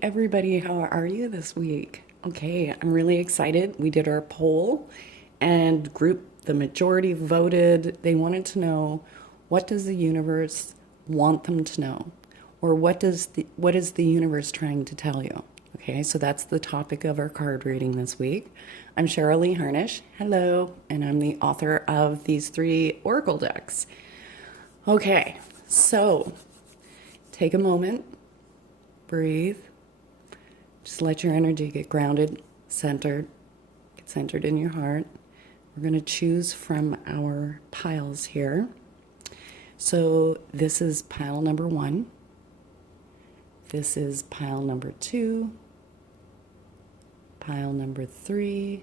Hey everybody, how are you this week? Okay, I'm really excited. We did our poll and the majority voted. They wanted to know, what does the universe want them to know? Or what is the universe trying to tell you? Okay, so that's the topic of our card reading this week. I'm Cheryl Harnish. Hello, and I'm the author of these three oracle decks. Okay, so take a moment, breathe. Just let your energy get grounded, get centered in your heart. We're going to choose from our piles here. So this is pile number 1. This is pile number 2, pile number 3,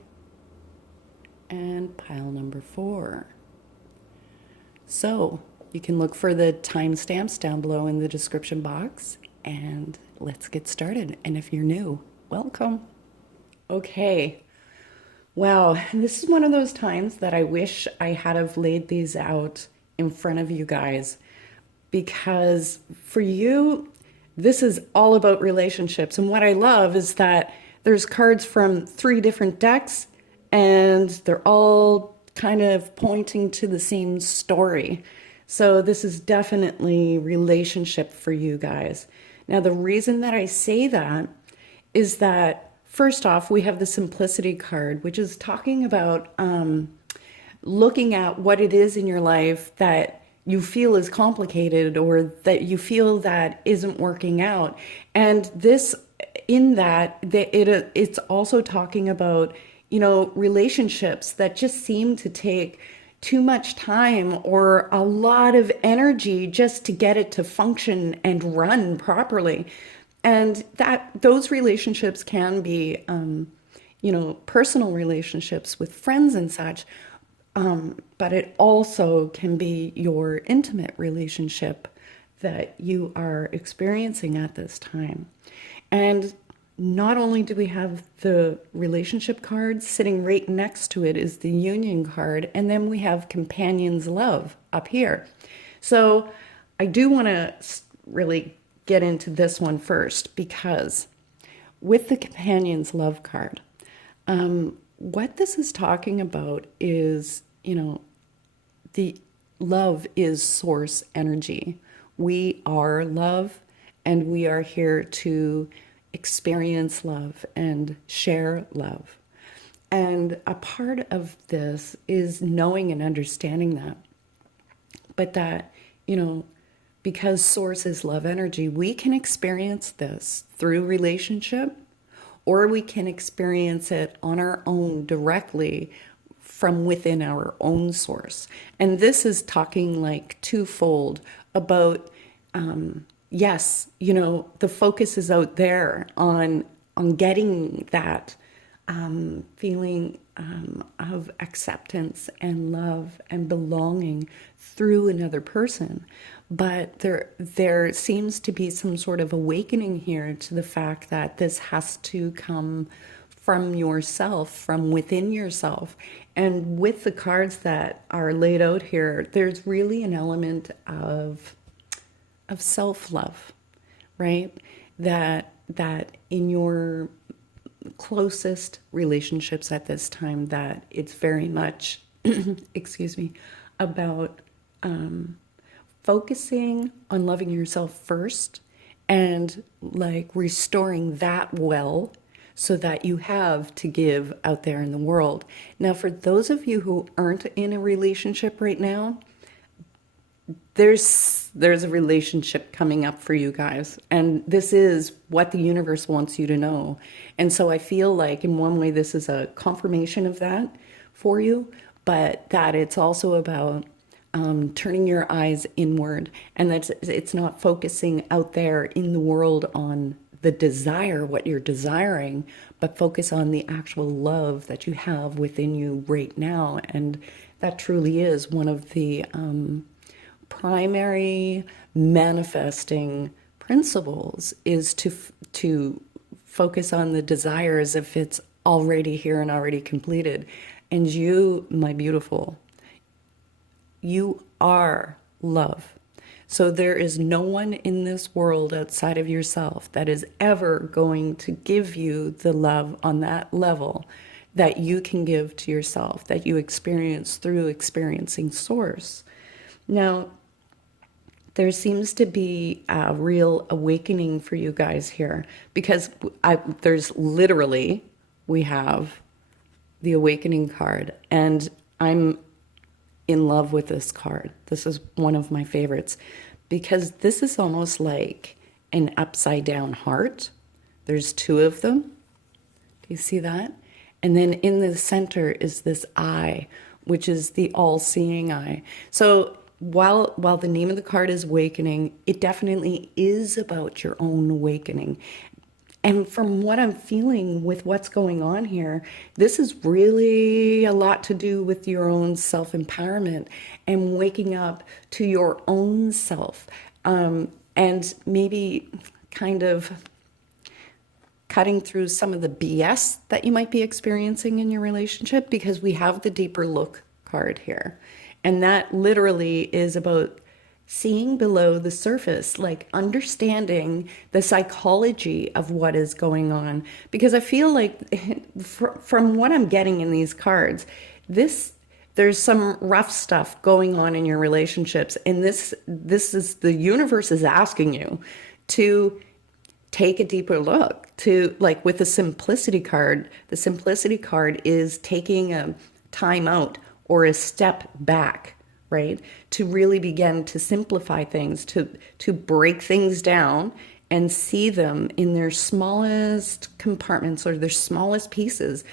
and pile number 4. So you can look for the timestamps down below in the description box, and let's get started. And if you're new, welcome. Okay. Wow, this is one of those times that I wish I had have laid these out in front of you guys, because for you, this is all about relationships. And what I love is that there's cards from 3 different decks, and they're all kind of pointing to the same story. So this is definitely relationship for you guys. Now, the reason that I say that is that, first off, we have the simplicity card, which is talking about looking at what it is in your life that you feel is complicated, or that you feel that isn't working out. And this, in that, it's also talking about, relationships that just seem to take too much time or a lot of energy just to get it to function and run properly. And that those relationships can be, personal relationships with friends and such, but it also can be your intimate relationship that you are experiencing at this time. And not only do we have the relationship card, sitting right next to it is the union card, and then we have companion's love up here. So I do want to really get into this one first, because with the companion's love card, what this is talking about is, the love is source energy. We are love, and we are here to experience love and share love. And a part of this is knowing and understanding that. But that, because source is love energy, we can experience this through relationship, or we can experience it on our own directly from within our own source. And this is talking like twofold about, yes, the focus is out there on getting that feeling of acceptance and love and belonging through another person. But there seems to be some sort of awakening here to the fact that this has to come from yourself, from within yourself. And with the cards that are laid out here, there's really an element of self-love, right? That in your closest relationships at this time, that it's very much, excuse me, about focusing on loving yourself first, and like restoring that well, so that you have to give out there in the world. Now, for those of you who aren't in a relationship right now, there's a relationship coming up for you guys, and this is what the universe wants you to know. And so I feel like in one way this is a confirmation of that for you, but that it's also about turning your eyes inward, and that it's not focusing out there in the world on the desire, what you're desiring, but focus on the actual love that you have within you right now. And that truly is one of the primary manifesting principles, is to focus on the desires if it's already here and already completed. And you, my beautiful, you are love. So there is no one in this world outside of yourself that is ever going to give you the love on that level that you can give to yourself, that you experience through experiencing Source. Now, there seems to be a real awakening for you guys here because there's literally, we have the awakening card, and I'm in love with this card. This is one of my favorites because this is almost like an upside down heart. There's two of them. Do you see that? And then in the center is this eye, which is the all-seeing eye. So while the name of the card is awakening, it definitely is about your own awakening. And from what I'm feeling with what's going on here, this is really a lot to do with your own self-empowerment and waking up to your own self, and maybe kind of cutting through some of the BS that you might be experiencing in your relationship, because we have the deeper look card here. And that literally is about seeing below the surface, like understanding the psychology of what is going on. Because I feel like from what I'm getting in these cards, there's some rough stuff going on in your relationships. And this is, the universe is asking you to take a deeper look, to, like with the simplicity card is taking a time out or a step back, right? To really begin to simplify things, to break things down and see them in their smallest compartments or their smallest pieces.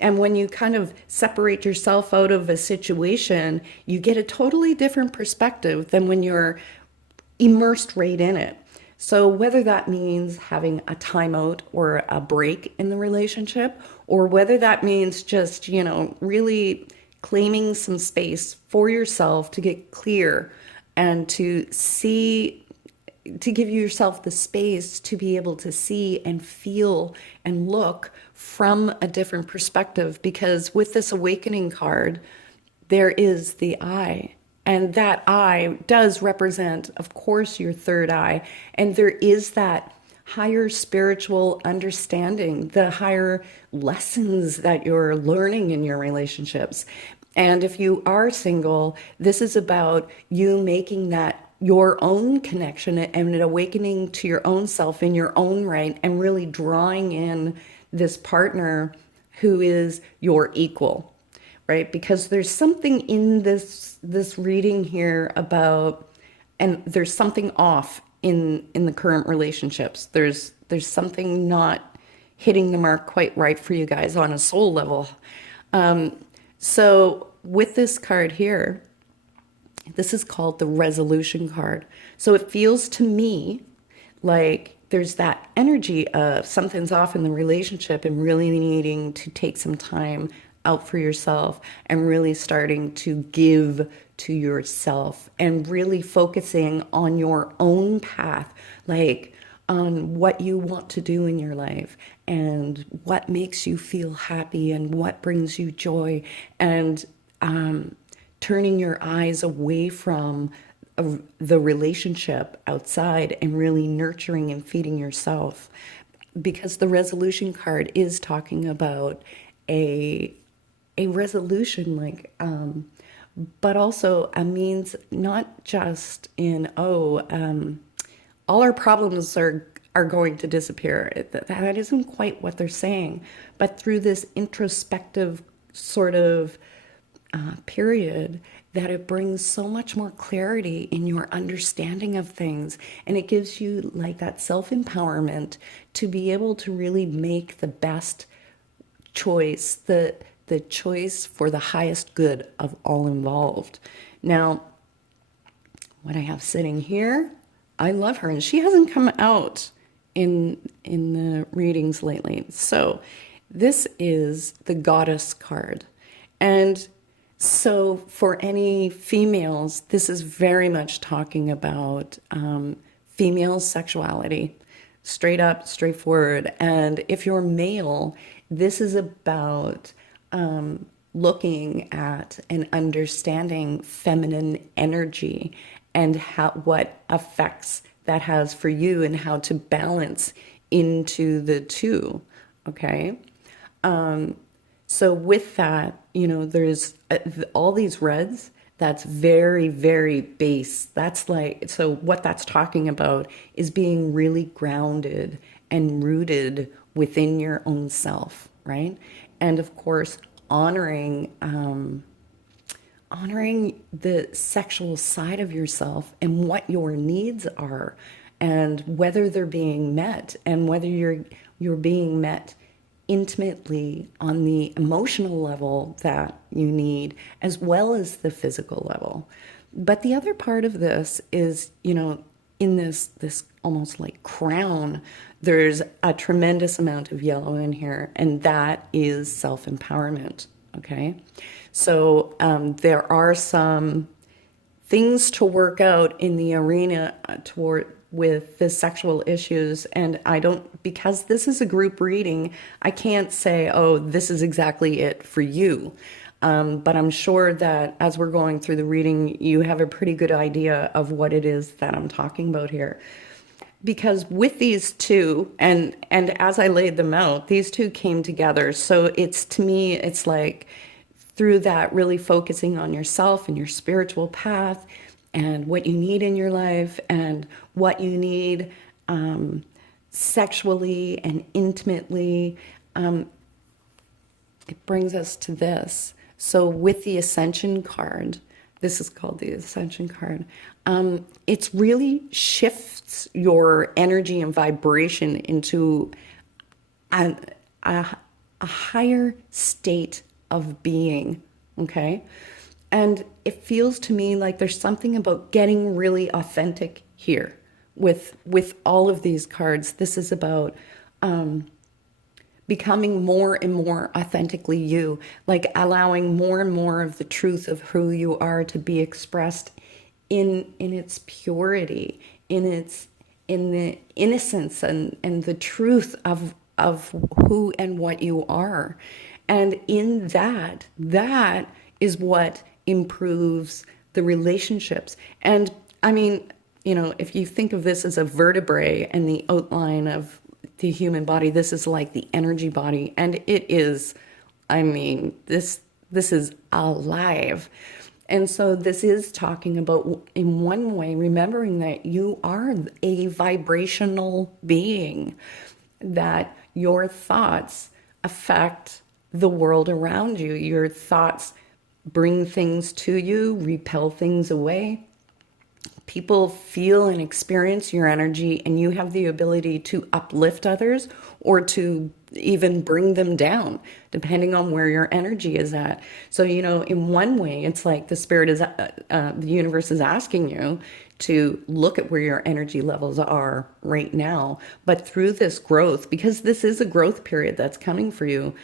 And when you kind of separate yourself out of a situation, you get a totally different perspective than when you're immersed right in it. So whether that means having a timeout or a break in the relationship, or whether that means just, really claiming some space for yourself to get clear and to see, to give yourself the space to be able to see and feel and look from a different perspective. Because with this awakening card, there is the eye. And that eye does represent, of course, your third eye. And there is that higher spiritual understanding, the higher lessons that you're learning in your relationships. And if you are single, this is about you making that your own connection and an awakening to your own self in your own right, and really drawing in this partner who is your equal. Right? Because there's something in this reading here about, and there's something off in the current relationships. There's something not hitting the mark quite right for you guys on a soul level. So with this card here, this is called the resolution card. So it feels to me like there's that energy of something's off in the relationship and really needing to take some time out for yourself and really starting to give to yourself and really focusing on your own path, like on what you want to do in your life and what makes you feel happy and what brings you joy, and turning your eyes away from the relationship outside and really nurturing and feeding yourself. Because the resolution card is talking about a resolution, like, but also a means, not just in, all our problems are going to disappear. That isn't quite what they're saying, but through this introspective sort of period, that it brings so much more clarity in your understanding of things, and it gives you like that self-empowerment to be able to really make the best choice, the choice for the highest good of all involved. Now, what I have sitting here, I love her, and she hasn't come out in the readings lately. So this is the Goddess card. And so for any females, this is very much talking about female sexuality, straight up, straightforward. And if you're male, this is about looking at and understanding feminine energy and what effects that has for you and how to balance into the two. Okay. So with that, there's all these reds. That's very, very base. That's like, so what that's talking about is being really grounded and rooted within your own self, right? And of course, honoring the sexual side of yourself and what your needs are and whether they're being met and whether you're being met intimately on the emotional level that you need as well as the physical level. But the other part of this is, in this almost like crown, there's a tremendous amount of yellow in here, and that is self-empowerment. Okay. So there are some things to work out in the arena with the sexual issues. And because this is a group reading, I can't say, oh, this is exactly it for you. But I'm sure that as we're going through the reading, you have a pretty good idea of what it is that I'm talking about here. Because with these two, and as I laid them out, these two came together. So to me, it's like through that really focusing on yourself and your spiritual path and what you need in your life and what you need sexually and intimately, it brings us to this. So with the Ascension card, this is called the Ascension card, it really shifts your energy and vibration into a higher state of being, okay? And it feels to me like there's something about getting really authentic here with all of these cards. This is about becoming more and more authentically you, like allowing more and more of the truth of who you are to be expressed in its purity, in the innocence and the truth of who and what you are. And in that is what improves the relationships. And I mean, if you think of this as a vertebrae and the outline of the human body, this is like the energy body. And it is, this is alive. And so this is talking about, in one way, remembering that you are a vibrational being, that your thoughts affect the world around you. Your thoughts bring things to you, repel things away. People feel and experience your energy, and you have the ability to uplift others or to even bring them down, depending on where your energy is at. So, in one way, it's like the spirit is, the universe is asking you to look at where your energy levels are right now. But through this growth, because this is a growth period that's coming for you,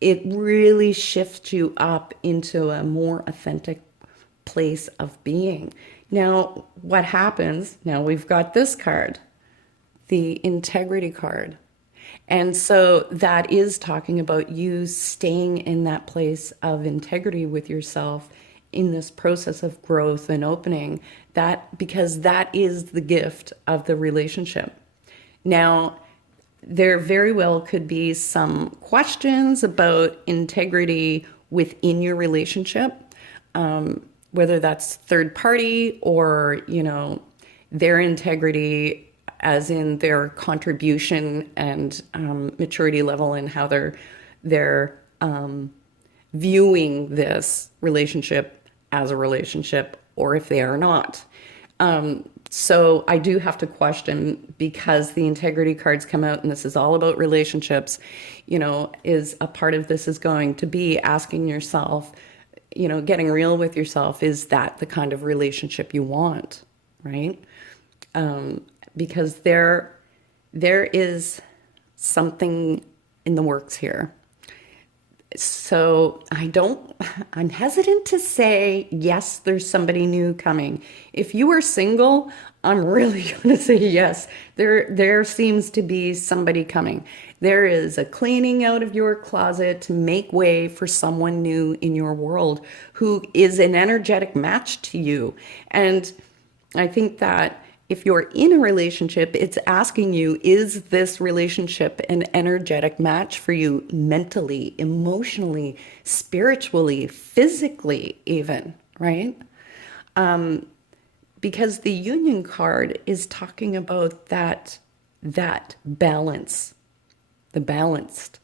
it really shifts you up into a more authentic place of being. Now, what happens? Now we've got this card, the Integrity card. And so that is talking about you staying in that place of integrity with yourself in this process of growth and opening, because that is the gift of the relationship. Now, there very well could be some questions about integrity within your relationship, whether that's third party or, their integrity as in their contribution and maturity level and how they're viewing this relationship as a relationship, or if they are not. So I do have to question, because the integrity cards come out and this is all about relationships, is a part of this is going to be asking yourself, getting real with yourself. Is that the kind of relationship you want? Right? Because there is something in the works here. So I'm hesitant to say, yes, there's somebody new coming. If you are single, I'm really going to say yes. There seems to be somebody coming. There is a cleaning out of your closet to make way for someone new in your world who is an energetic match to you. And I think that if you're in a relationship, it's asking you, is this relationship an energetic match for you mentally, emotionally, spiritually, physically, even, right? Because the union card is talking about that balance, the balanced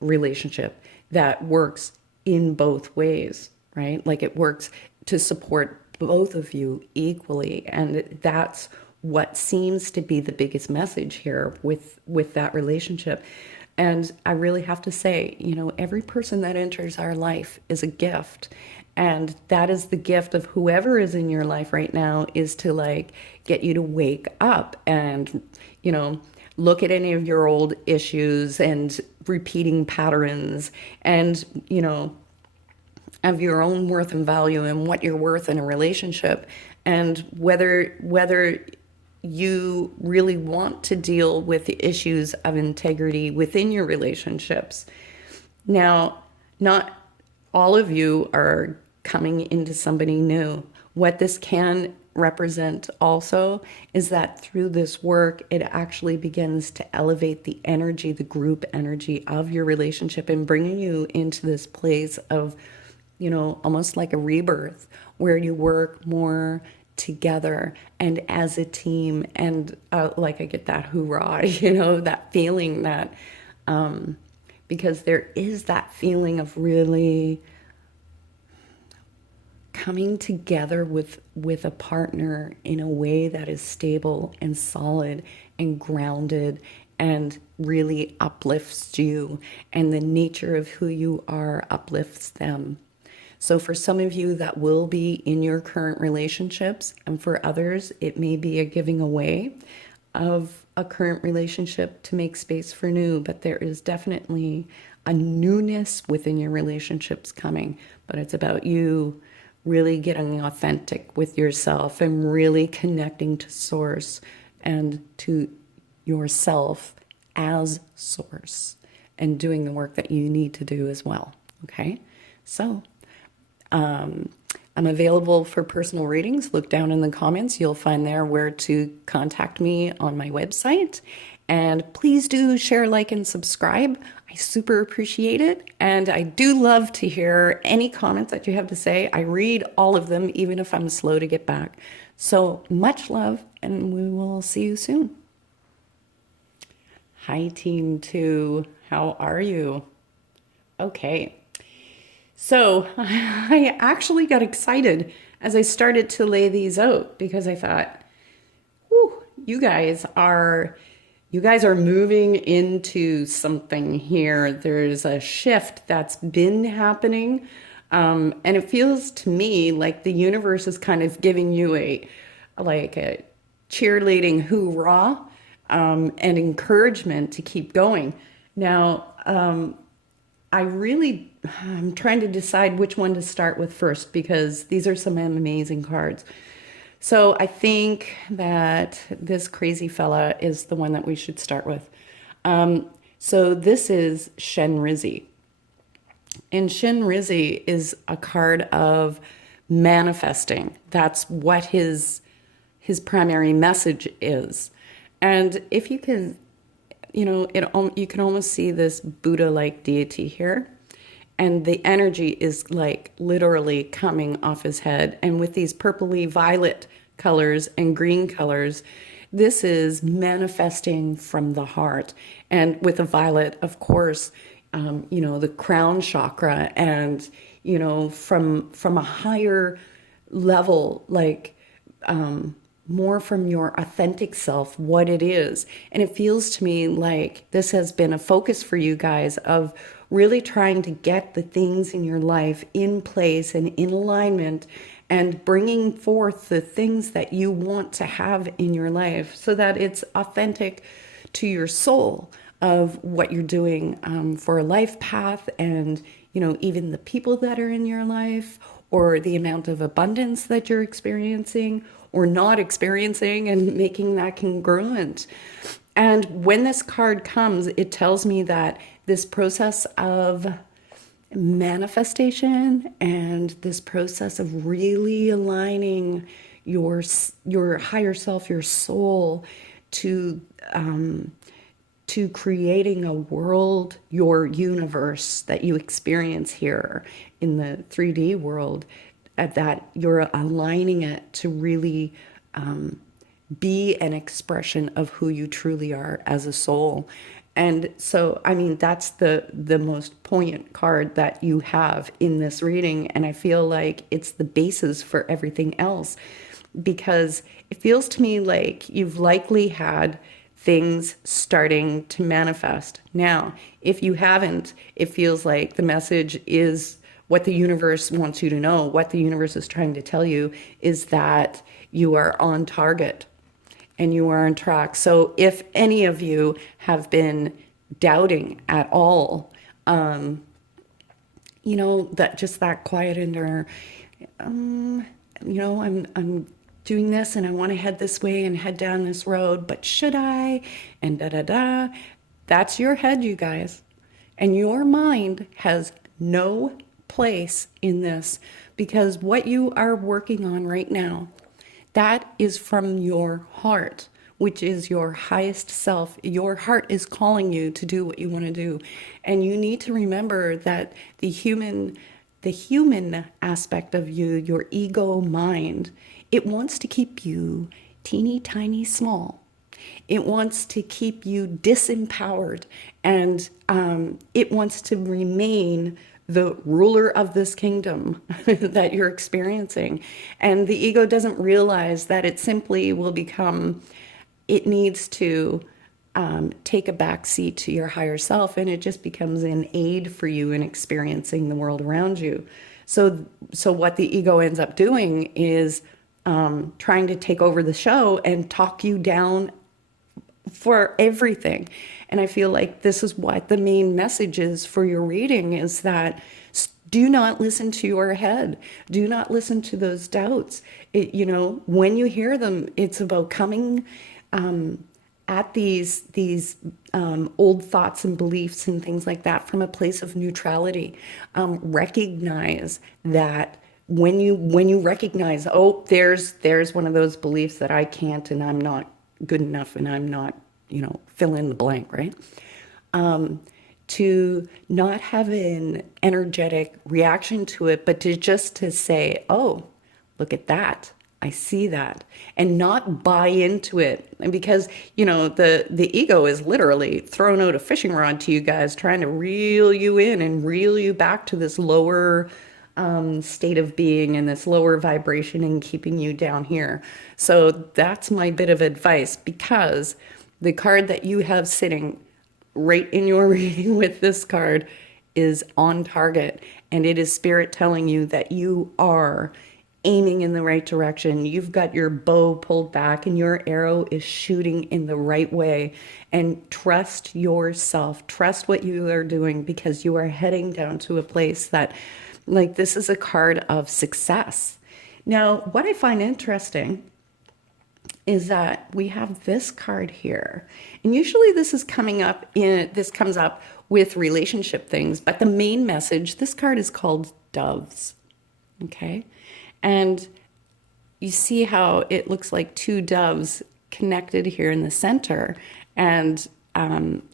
relationship that works in both ways, right? Like it works to support both of you equally. And that's what seems to be the biggest message here with that relationship. And I really have to say, every person that enters our life is a gift. And that is the gift of whoever is in your life right now, is to like get you to wake up and, look at any of your old issues and repeating patterns and, of your own worth and value and what you're worth in a relationship, and whether you really want to deal with the issues of integrity within your relationships. Now, not all of you are coming into somebody new. What this can represent also is that through this work, it actually begins to elevate the energy, the group energy of your relationship, and bringing you into this place of, almost like a rebirth, where you work more together and as a team. And like I get that hoorah, that feeling that, because there is that feeling of really coming together with a partner in a way that is stable and solid and grounded and really uplifts you, and the nature of who you are uplifts them. So for some of you, that will be in your current relationships, and for others, it may be a giving away of a current relationship to make space for new. But there is definitely a newness within your relationships coming. But it's about you really getting authentic with yourself and really connecting to source and to yourself as source, and doing the work that you need to do as well. Okay, so I'm available for personal readings. Look down in the comments. You'll find there where to contact me on my website. And please do share, like, and subscribe. I super appreciate it. And I do love to hear any comments that you have to say. I read all of them, even if I'm slow to get back. So much love, and we will see you soon. Hi, Team 2. How are you? Okay. So I actually got excited as I started to lay these out, because I thought, whew, you guys are moving into something here. There's a shift that's been happening. And it feels to me like the universe is kind of giving you a cheerleading hoorah, and encouragement to keep going. Now, I'm trying to decide which one to start with first, because these are some amazing cards. So I think that this crazy fella is the one that we should start with. So this is Shenrizi. And Shenrizi is a card of manifesting. That's what his primary message is. And if you can, you can almost see this Buddha-like deity here. And the energy is like literally coming off his head. And with these purpley violet colors and green colors, this is manifesting from the heart. And with the violet, of course, the crown chakra, and, from a higher level, like, more from your authentic self, what it is. And it feels to me like this has been a focus for you guys of really trying to get the things in your life in place and in alignment, and bringing forth the things that you want to have in your life so that it's authentic to your soul. of what you're doing for a life path, and even the people that are in your life, or the amount of abundance that you're experiencing or not experiencing, and making that congruent. And when this card comes, it tells me that this process of manifestation and this process of really aligning your higher self, your soul, to creating a world, your universe that you experience here in the 3D world, that you're aligning it to really be an expression of who you truly are as a soul. And so, I mean, that's the most poignant card that you have in this reading. And I feel like it's the basis for everything else, because it feels to me like you've likely had things starting to manifest. Now, if you haven't, it feels like the message is what the universe wants you to know. What the universe is trying to tell you is that you are on target and you are on track. So if any of you have been doubting at all, that just that quiet inner, I'm doing this and I want to head this way and head down this road, but should I? And da da da. That's your head, you guys. And your mind has no place in this, because what you are working on right now, that is from your heart, which is your highest self. Your heart is calling you to do what you want to do. And you need to remember that the human aspect of you, your ego mind, it wants to keep you teeny tiny small. It wants to keep you disempowered, and it wants to remain the ruler of this kingdom that you're experiencing. And the ego doesn't realize that it simply will become, it needs to take a back seat to your higher self, and it just becomes an aid for you in experiencing the world around you. So what the ego ends up doing is trying to take over the show and talk you down for everything. And I feel like this is what the main message is for your reading, is that do not listen to your head. Do not listen to those doubts. When you hear them, it's about coming at these old thoughts and beliefs and things like that from a place of neutrality. Recognize that when you recognize, oh, there's one of those beliefs that I can't, and I'm not good enough, and I'm not, fill in the blank, right? To not have an energetic reaction to it, but to say, oh, look at that. I see that, and not buy into it. And because, the ego is literally throwing out a fishing rod to you guys, trying to reel you in and reel you back to this lower state of being and this lower vibration, and keeping you down here. So that's my bit of advice, because the card that you have sitting right in your reading with this card is on target, and it is spirit telling you that you are aiming in the right direction. You've got your bow pulled back and your arrow is shooting in the right way. And trust yourself, trust what you are doing, because you are heading down to a place that, like, this is a card of success. Now, what I find interesting is that we have this card here. And usually this comes up with relationship things, but the main message, this card is called Doves. Okay? And you see how it looks like two doves connected here in the center, and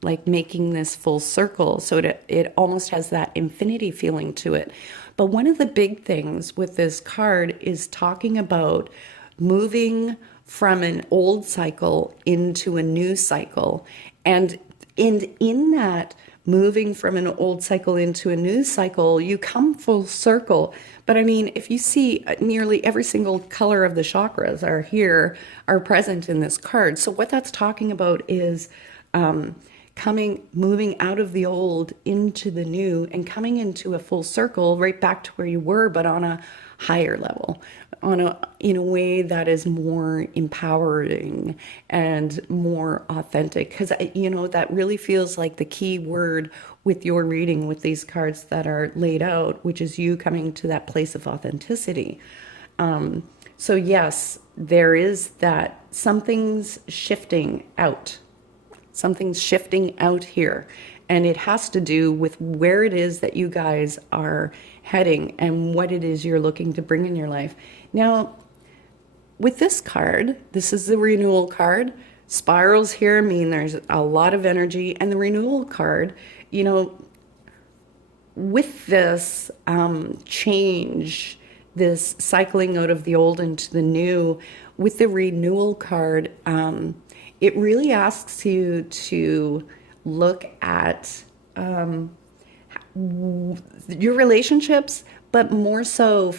like making this full circle. So it almost has that infinity feeling to it. But one of the big things with this card is talking about moving from an old cycle into a new cycle. And in that moving from an old cycle into a new cycle, you come full circle. But I mean, if you see, nearly every single color of the chakras are present in this card. So what that's talking about is moving out of the old into the new and coming into a full circle right back to where you were, but on a higher level, in a way that is more empowering and more authentic. Because, that really feels like the key word with your reading with these cards that are laid out, which is you coming to that place of authenticity. So yes, there is that something's shifting out. Something's shifting out here. And it has to do with where it is that you guys are heading and what it is you're looking to bring in your life. Now, with this card, this is the renewal card. Spirals here mean there's a lot of energy. And the renewal card, with this change, this cycling out of the old into the new, with the renewal card, it really asks you to look at your relationships, but more so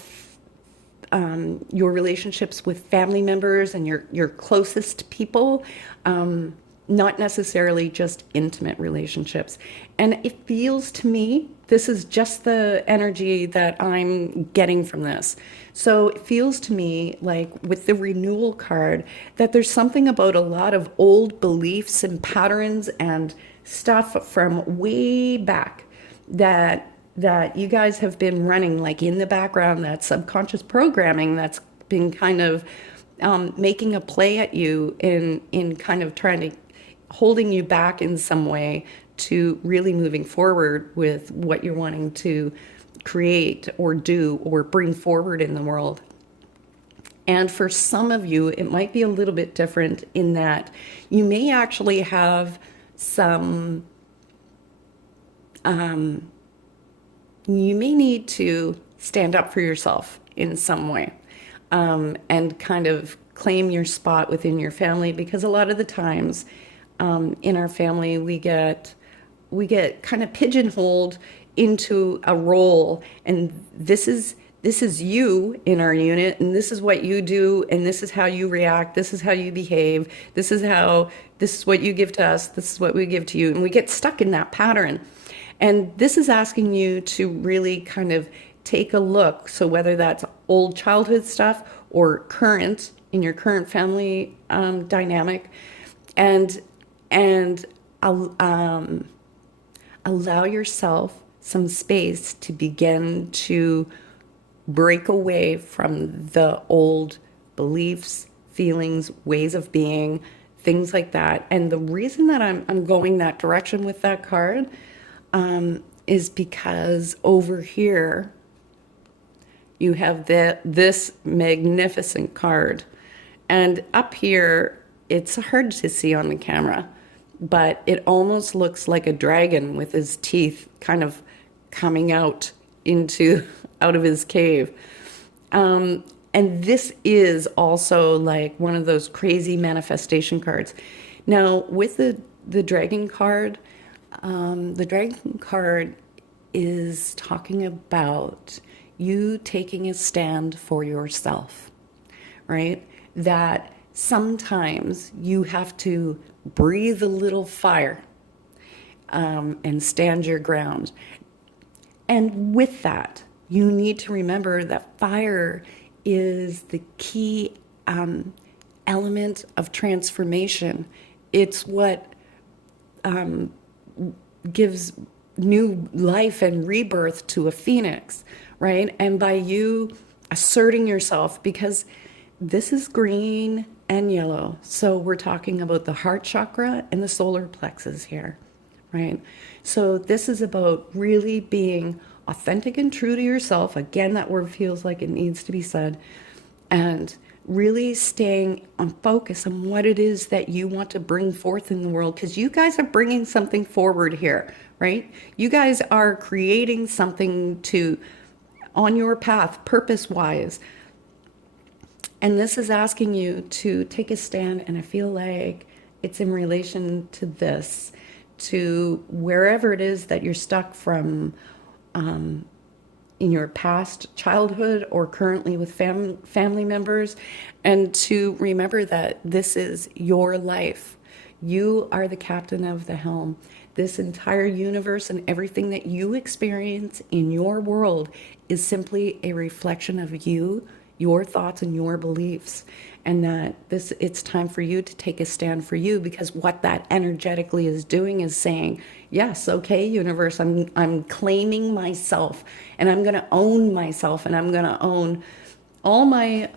your relationships with family members and your closest people, not necessarily just intimate relationships. And it feels to me, this is just the energy that I'm getting from this. So it feels to me like with the renewal card that there's something about a lot of old beliefs and patterns and stuff from way back that you guys have been running like in the background, that subconscious programming that's been kind of making a play at you in kind of trying to holding you back in some way to really moving forward with what you're wanting to create or do or bring forward in the world. And for some of you, it might be a little bit different in that you may actually have some, you may need to stand up for yourself in some way, and kind of claim your spot within your family, because a lot of the times in our family we get kind of pigeonholed into a role, and this is you in our unit, and this is what you do, and this is how you react, this is how you behave, this is what you give to us, this is what we give to you, and we get stuck in that pattern. And this is asking you to really kind of take a look. So whether that's old childhood stuff or current in your current family dynamic, and allow yourself some space to begin to break away from the old beliefs, feelings, ways of being, things like that. And the reason that I'm going that direction with that card is because over here you have this magnificent card, and up here it's hard to see on the camera, but it almost looks like a dragon with his teeth kind of coming out of his cave. And this is also like one of those crazy manifestation cards. Now, with the dragon card, the dragon card is talking about you taking a stand for yourself, right? That sometimes you have to breathe a little fire and stand your ground. And with that, you need to remember that fire is the key element of transformation. It's what gives new life and rebirth to a phoenix, right? And by you asserting yourself, because this is green and yellow, so we're talking about the heart chakra and the solar plexus here, right? So this is about really being authentic and true to yourself. Again, that word feels like it needs to be said. And really staying on focus on what it is that you want to bring forth in the world, because you guys are bringing something forward here, right? You guys are creating something on your path, purpose-wise. And this is asking you to take a stand, and I feel like it's in relation to this, to wherever it is that you're stuck from in your past childhood or currently with family members, and to remember that this is your life. You are the captain of the helm. This entire universe and everything that you experience in your world is simply a reflection of you, your thoughts and your beliefs. And that it's time for you to take a stand for you, because what that energetically is doing is saying, yes, okay, universe, I'm claiming myself, and I'm going to own myself, and I'm going to own all my,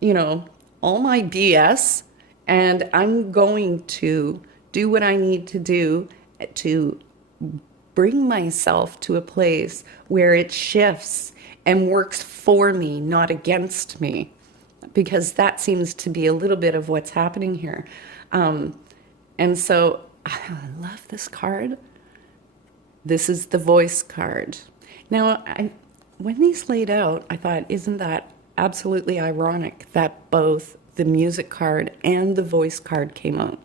you know, all my BS, and I'm going to do what I need to do to bring myself to a place where it shifts and works for me, not against me, because that seems to be a little bit of what's happening here. And so I love this card. This is the voice card. Now, when these laid out, I thought, isn't that absolutely ironic that both the music card and the voice card came out?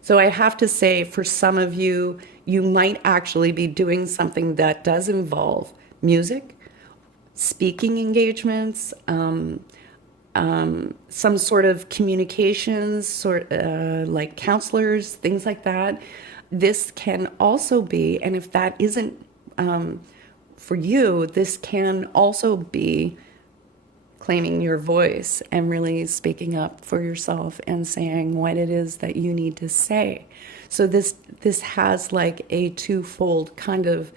So I have to say, for some of you, you might actually be doing something that does involve music, speaking engagements, some sort of communications, like counselors, things like that. This can also be, and if that isn't for you, this can also be claiming your voice and really speaking up for yourself and saying what it is that you need to say. So this has like a twofold kind of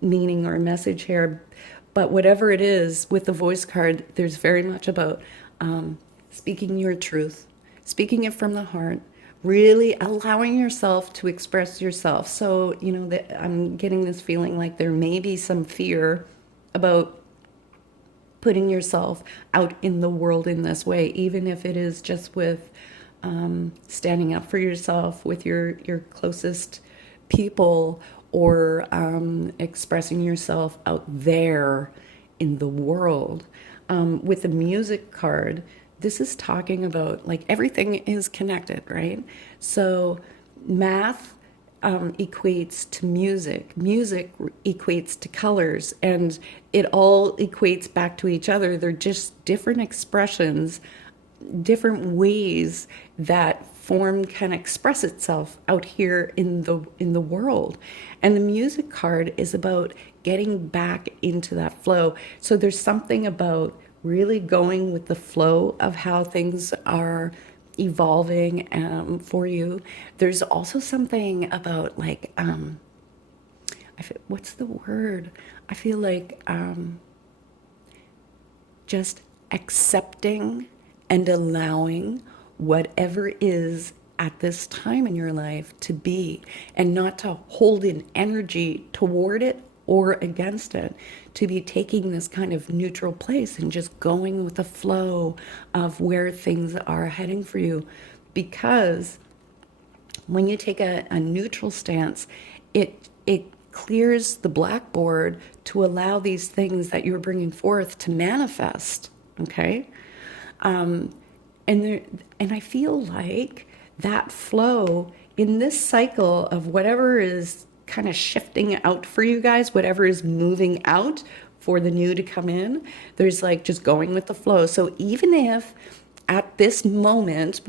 meaning or message here. But whatever it is with the voice card, there's very much about speaking your truth, speaking it from the heart, really allowing yourself to express yourself. So, I'm getting this feeling like there may be some fear about putting yourself out in the world in this way, even if it is just with standing up for yourself with your closest people, or expressing yourself out there in the world. With the music card, this is talking about, like, everything is connected, right? So math equates to music. Music equates to colors, and it all equates back to each other. They're just different expressions, different ways that form can express itself out here in the world. And the music card is about getting back into that flow. So there's something about really going with the flow of how things are evolving for you. There's also something about, like, what's the word? I feel like just accepting and allowing whatever is at this time in your life to be, and not to hold in energy toward it or against it, to be taking this kind of neutral place and just going with the flow of where things are heading for you. Because when you take a neutral stance, it clears the blackboard to allow these things that you're bringing forth to manifest, okay? And I feel like that flow in this cycle of whatever is kind of shifting out for you guys, whatever is moving out for the new to come in, there's like just going with the flow. So even if at this moment,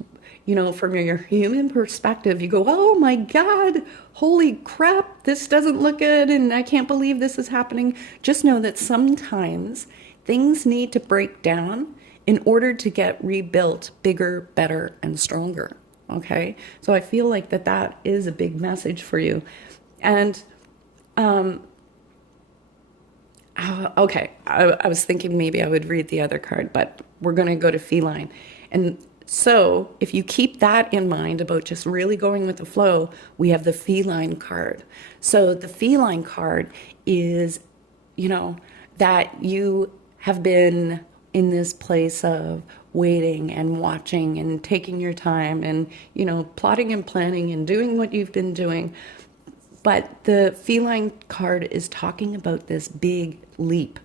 from your human perspective, you go, oh my God, holy crap, this doesn't look good, and I can't believe this is happening. Just know that sometimes things need to break down in order to get rebuilt bigger, better, and stronger. Okay? So I feel like that is a big message for you. And, okay, I was thinking maybe I would read the other card, but we're going to go to feline. And so if you keep that in mind about just really going with the flow, we have the feline card. So the feline card is, that you have been in this place of waiting and watching and taking your time and, plotting and planning and doing what you've been doing. But the feline card is talking about this big leap,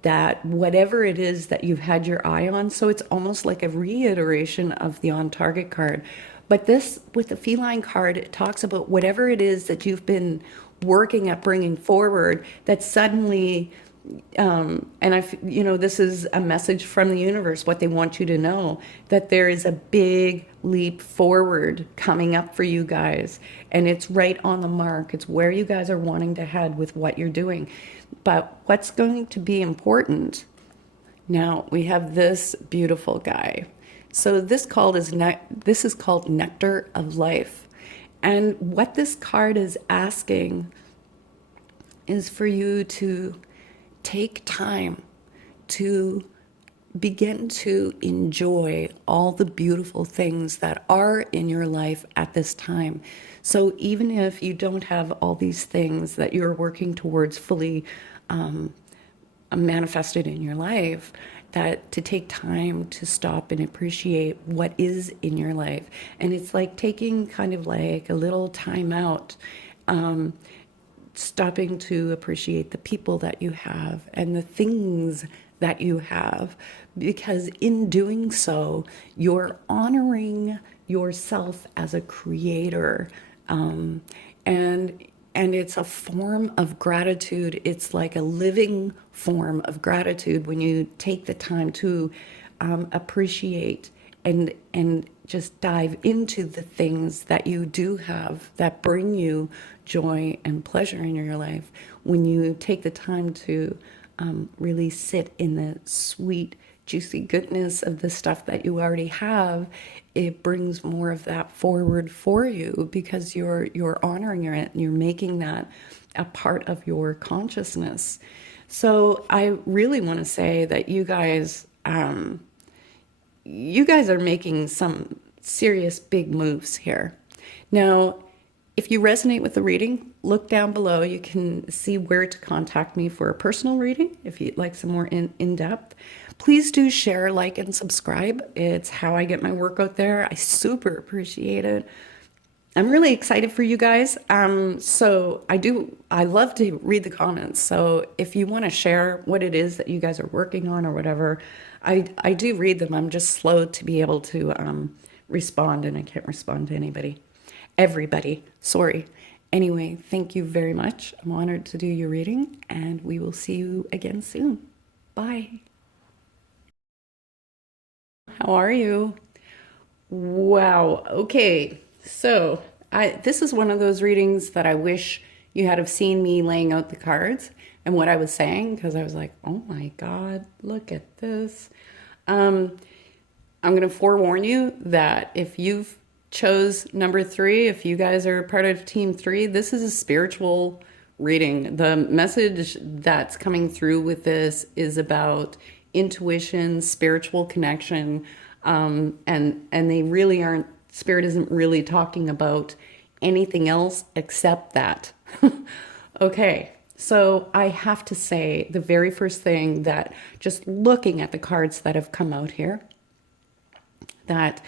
that whatever it is that you've had your eye on, so it's almost like a reiteration of the on target card. But this, with the feline card, it talks about whatever it is that you've been working at bringing forward, that suddenly And this is a message from the universe, what they want you to know, that there is a big leap forward coming up for you guys. And it's right on the mark. It's where you guys are wanting to head with what you're doing. But what's going to be important now, we have this beautiful guy. So this is called Nectar of Life. And what this card is asking is for you to take time to begin to enjoy all the beautiful things that are in your life at this time. So even if you don't have all these things that you're working towards fully manifested in your life, that to take time to stop and appreciate what is in your life. And it's like taking kind of like a little time out, stopping to appreciate the people that you have and the things that you have, because in doing so, you're honoring yourself as a creator. And it's a form of gratitude. It's like a living form of gratitude when you take the time to appreciate and just dive into the things that you do have that bring you joy and pleasure in your life. When you take the time to really sit in the sweet, juicy goodness of the stuff that you already have, it brings more of that forward for you, because you're honoring it and you're making that a part of your consciousness. So I really want to say that you guys are making some serious big moves here. Now, if you resonate with the reading, look down below. You can see where to contact me for a personal reading if you'd like some more in-depth. Please do share, like, and subscribe. It's how I get my work out there. I super appreciate it. I'm really excited for you guys. So I love to read the comments. So if you want to share what it is that you guys are working on or whatever, I do read them. I'm just slow to be able to respond, and I can't respond to everybody, sorry. Anyway, thank you very much. I'm honored to do your reading, and we will see you again soon. Bye. How are you? Wow. Okay. So this is one of those readings that I wish you had have seen me laying out the cards and what I was saying, because I was like, oh my God, look at this. I'm going to forewarn you that if you've chose number 3, if you guys are part of team 3, this is a spiritual reading. The message that's coming through with this is about intuition, spiritual connection, and they really aren't, Spirit isn't really talking about anything else except that. Okay, so I have to say the very first thing, that just looking at the cards that have come out here, that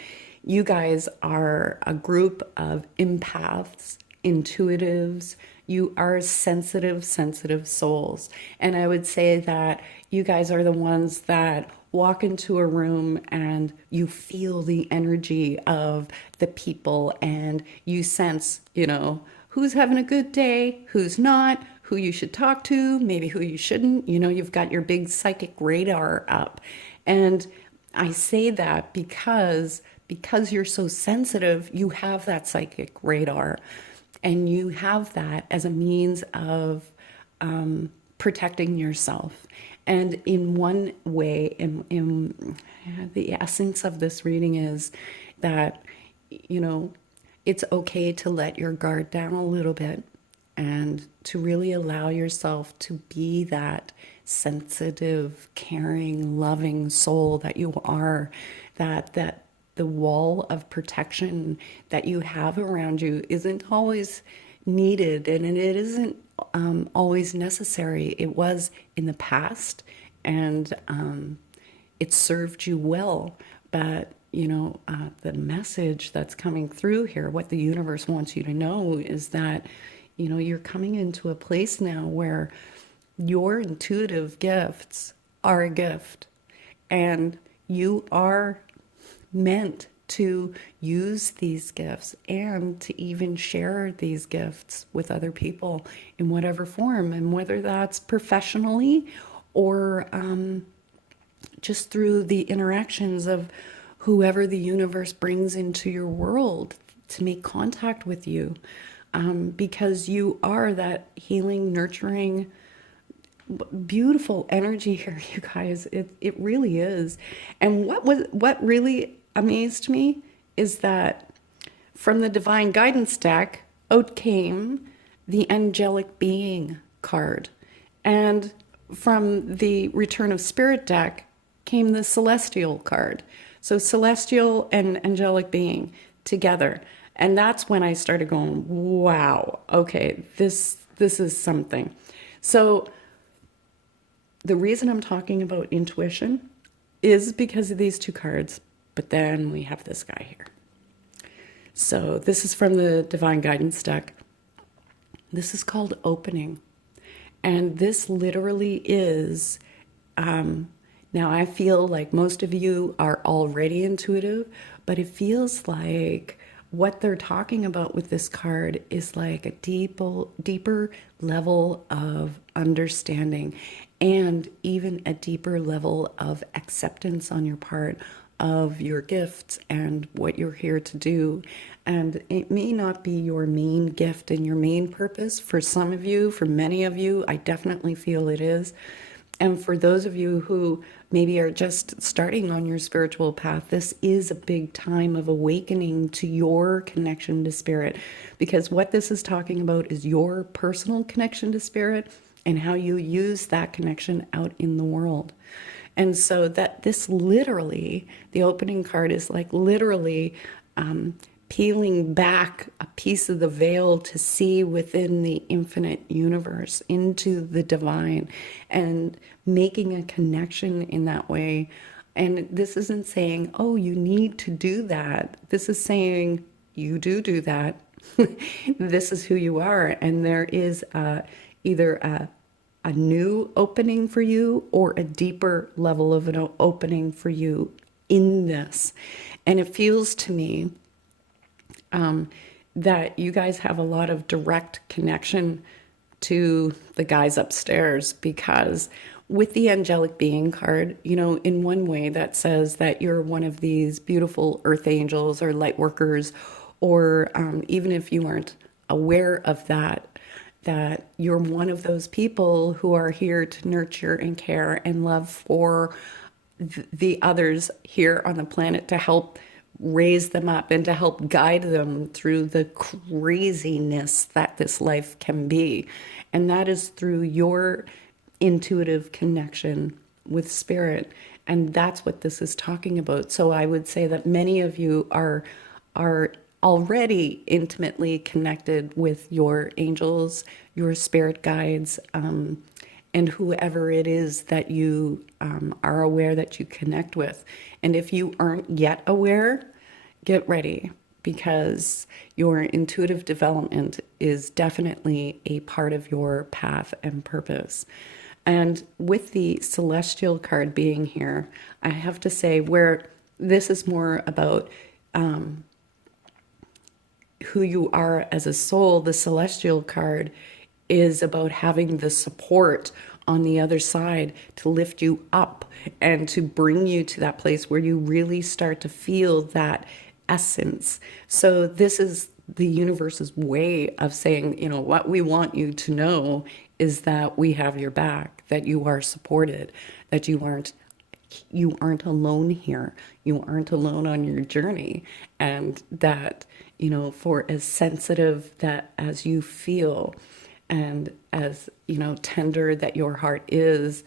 you guys are a group of empaths, intuitives. You are sensitive souls. And I would say that you guys are the ones that walk into a room and you feel the energy of the people, and you sense, who's having a good day, who's not, who you should talk to, maybe who you shouldn't. You've got your big psychic radar up. And I say that because you're so sensitive, you have that psychic radar, and you have that as a means of protecting yourself. And in one way, in the essence of this reading is that, it's okay to let your guard down a little bit and to really allow yourself to be that sensitive, caring, loving soul that you are, that the wall of protection that you have around you isn't always needed, and it isn't always necessary. It was in the past, and it served you well. But the message that's coming through here, what the universe wants you to know, is that you're coming into a place now where your intuitive gifts are a gift, and you are meant to use these gifts and to even share these gifts with other people in whatever form, and whether that's professionally or just through the interactions of whoever the universe brings into your world to make contact with you, because you are that healing, nurturing, beautiful energy here, you guys. It really is. And what really amazed me is that from the divine guidance deck out came the angelic being card, and from the return of spirit deck came the celestial card. So celestial and angelic being together. And that's when I started going, wow, okay, this is something. So the reason I'm talking about intuition is because of these two cards, but then we have this guy here. So this is from the Divine Guidance deck. This is called opening. And this literally is, now I feel like most of you are already intuitive, but it feels like what they're talking about with this card is like a deeper level of understanding, and even a deeper level of acceptance on your part of your gifts and what you're here to do. And it may not be your main gift and your main purpose. For some of you, for many of you, I definitely feel it is. And for those of you who maybe are just starting on your spiritual path, this is a big time of awakening to your connection to spirit, because what this is talking about is your personal connection to spirit and how you use that connection out in the world. And so that this literally, the opening card is like literally peeling back a piece of the veil to see within the infinite universe into the divine and making a connection in that way. And this isn't saying, oh, you need to do that. This is saying you do that. This is who you are. And there is either a new opening for you or a deeper level of an opening for you in this. And it feels to me that you guys have a lot of direct connection to the guys upstairs, because with the angelic being card, you know, in one way that says that you're one of these beautiful earth angels or light workers, or even if you aren't aware of that, that you're one of those people who are here to nurture and care and love for the others here on the planet, to help raise them up and to help guide them through the craziness that this life can be. And that is through your intuitive connection with spirit. And that's what this is talking about. So I would say that many of you are already intimately connected with your angels, your spirit guides, and whoever it is that you are aware that you connect with. And if you aren't yet aware, get ready, because your intuitive development is definitely a part of your path and purpose. And with the celestial card being here, I have to say, where this is more about who you are as a soul, the celestial card is about having the support on the other side to lift you up and to bring you to that place where you really start to feel that essence. So this is the universe's way of saying, you know, what we want you to know is that we have your back, that you are supported, that you aren't alone here. You aren't alone on your journey. And that, you know, for as sensitive that as you feel, and as, you know, tender that your heart is,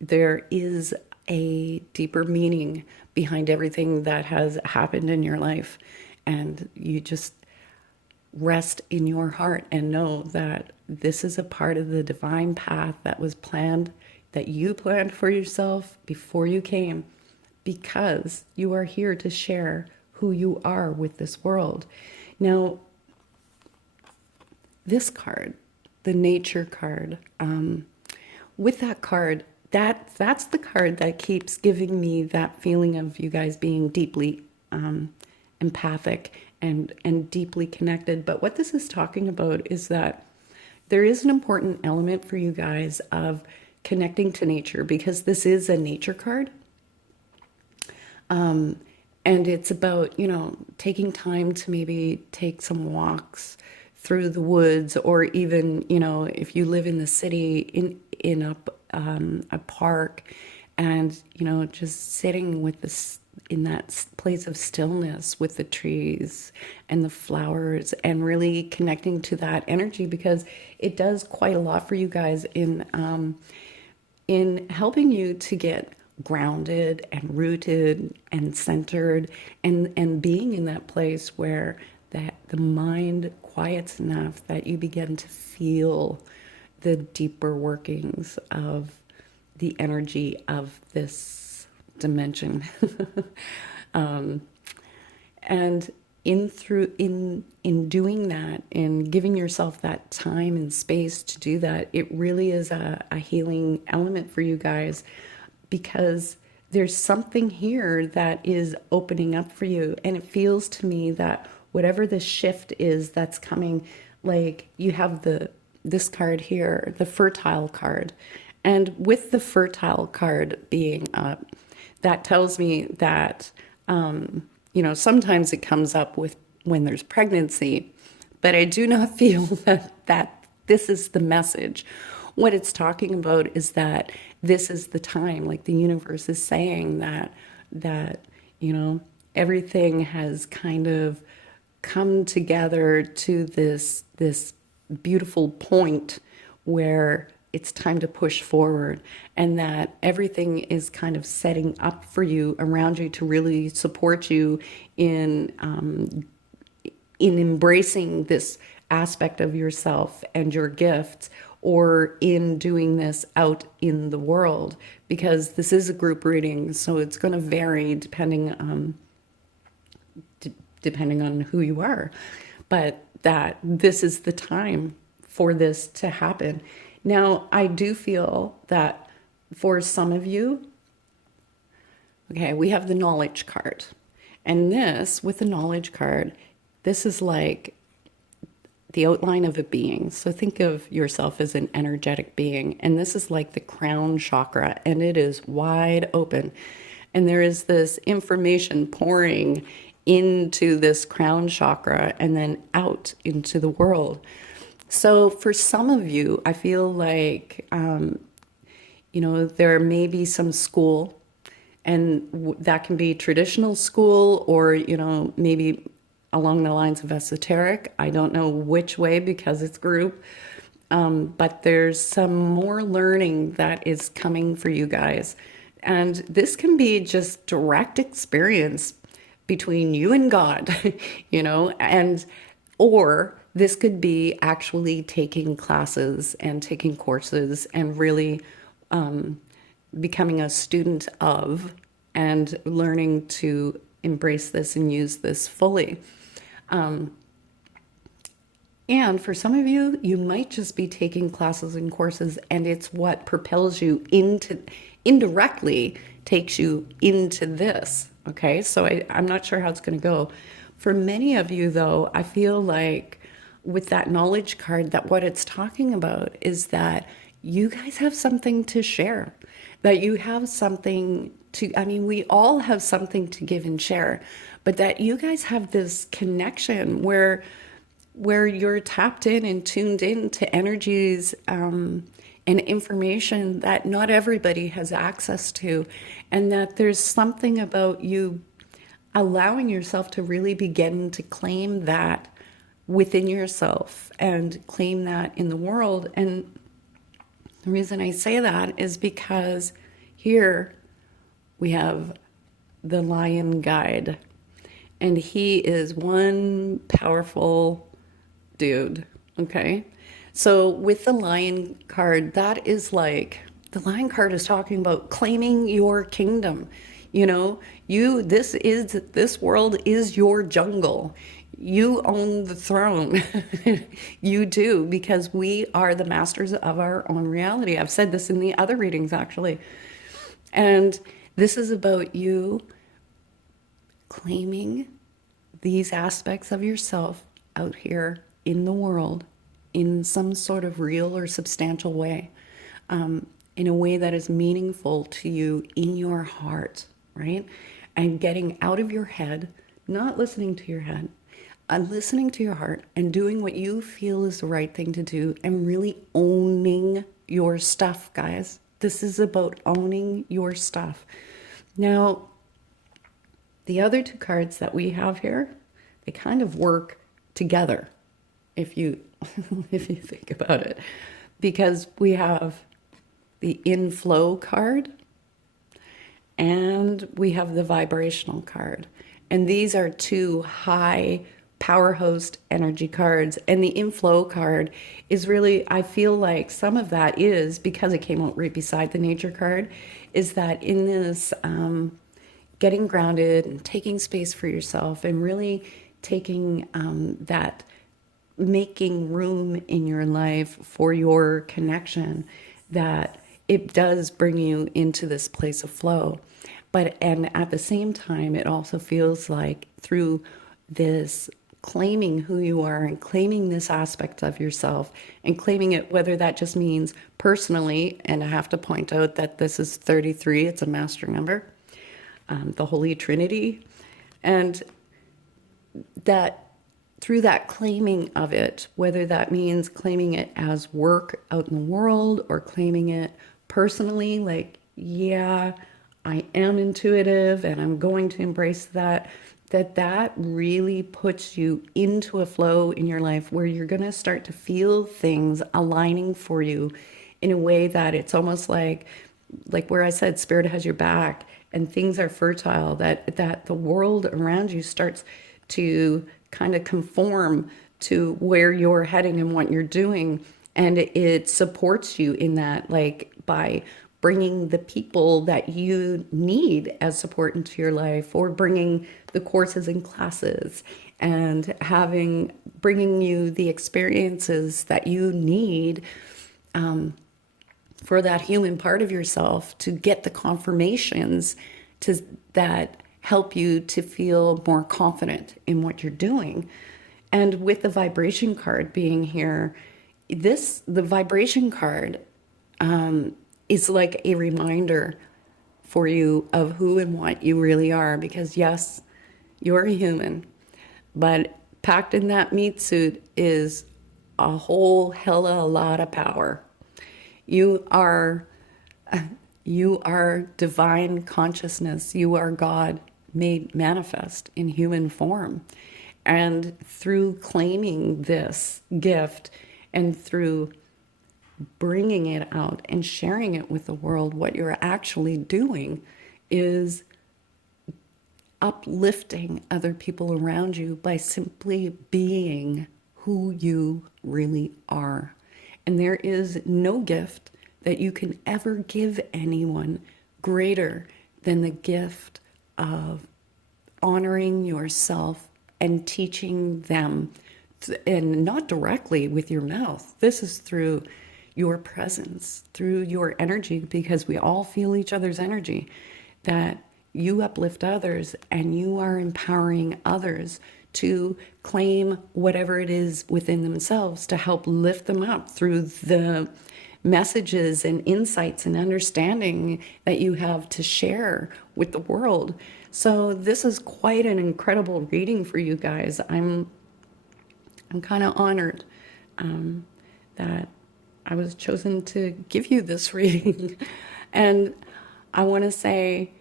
there is a deeper meaning behind everything that has happened in your life. And you just rest in your heart and know that this is a part of the divine path that was planned, that you planned for yourself before you came, because you are here to share who you are with this world. Now, this card, the nature card, with that card, that's the card that keeps giving me that feeling of you guys being deeply empathic and deeply connected. But what this is talking about is that there is an important element for you guys of connecting to nature, because this is a nature card. And it's about, taking time to maybe take some walks through the woods, or even, if you live in the city, in a park, and, just sitting with this in that place of stillness with the trees and the flowers, and really connecting to that energy, because it does quite a lot for you guys in helping you to get grounded and rooted and centered, and being in that place where the mind quiets enough that you begin to feel the deeper workings of the energy of this dimension. And in doing that, in giving yourself that time and space to do that, it really is a healing element for you guys, because there's something here that is opening up for you. And it feels to me that whatever the shift is that's coming, like you have this card here, the fertile card. And with the fertile card being up, that tells me that, sometimes it comes up when there's pregnancy, but I do not feel that this is the message. What it's talking about is that this is the time, like the universe is saying that everything has kind of come together to this beautiful point where it's time to push forward, and that everything is kind of setting up for you around you to really support you in embracing this aspect of yourself and your gifts, or in doing this out in the world, because this is a group reading, so it's going to vary depending on who you are, but that this is the time for this to happen. Now, I do feel that for some of you, okay, we have the knowledge card, and this, with the knowledge card, this is like the outline of a being. So think of yourself as an energetic being, and this is like the crown chakra, and it is wide open, and there is this information pouring into this crown chakra and then out into the world. So for some of you, I feel like there may be some school, and that can be traditional school, or maybe along the lines of esoteric. I don't know which way, because it's group. But there's some more learning that is coming for you guys. And this can be just direct experience between you and God, or this could be actually taking classes and taking courses and really becoming a student of, and learning to embrace this and use this fully. And for some of you, you might just be taking classes and courses, and it's what propels you indirectly takes you into this. Okay, so I'm not sure how it's going to go. For many of you, though, I feel like with that knowledge card, that what it's talking about is that you guys have something to share, that you have something to, we all have something to give and share, but that you guys have this connection where you're tapped in and tuned in to energies and information that not everybody has access to, and that there's something about you allowing yourself to really begin to claim that within yourself and claim that in the world. And the reason I say that is because here we have the lion guide, and he is one powerful dude. Okay, so with the lion card, that is like, the lion card is talking about claiming your kingdom. This world is your jungle. You own the throne. You do, because we are the masters of our own reality. I've said this in the other readings, actually. And this is about you claiming these aspects of yourself out here in the world in some sort of real or substantial way, in a way that is meaningful to you in your heart, right? And getting out of your head, not listening to your head, listening to your heart and doing what you feel is the right thing to do and really owning your stuff, guys. This is about owning your stuff. Now, the other two cards that we have here, they kind of work together if you if you think about it, because we have the inflow card and we have the vibrational card. And these are two high power host energy cards. And the inflow card is really, I feel like some of that is, because it came out right beside the nature card, is that in this getting grounded and taking space for yourself and really taking that, making room in your life for your connection, that it does bring you into this place of flow. But, and at the same time, it also feels like through this claiming who you are and claiming this aspect of yourself and claiming it, whether that just means personally, and I have to point out that this is 33, it's a master number, the Holy Trinity, and that through that claiming of it, whether that means claiming it as work out in the world or claiming it personally, like, yeah, I am intuitive and I'm going to embrace that, that really puts you into a flow in your life where you're going to start to feel things aligning for you in a way that it's almost like where I said spirit has your back and things are fertile, that the world around you starts to kind of conform to where you're heading and what you're doing. And it supports you in that, like by bringing the people that you need as support into your life, or bringing the courses and classes and bringing you the experiences that you need for that human part of yourself to get the confirmations that help you to feel more confident in what you're doing. And with the vibration card being here, the vibration card is like a reminder for you of who and what you really are. Because yes, you're a human, but packed in that meat suit is a whole hella lot of power. You are divine consciousness. You are God made manifest in human form. And through claiming this gift and through bringing it out and sharing it with the world, what you're actually doing is uplifting other people around you by simply being who you really are. And there is no gift that you can ever give anyone greater than the gift of honoring yourself and teaching them, and not directly with your mouth. This is through your presence, through your energy, because we all feel each other's energy, that you uplift others and you are empowering others to claim whatever it is within themselves to help lift them up through the messages and insights and understanding that you have to share with the world. So this is quite an incredible reading for you guys. I'm kind of honored that I was chosen to give you this reading. And I want to say,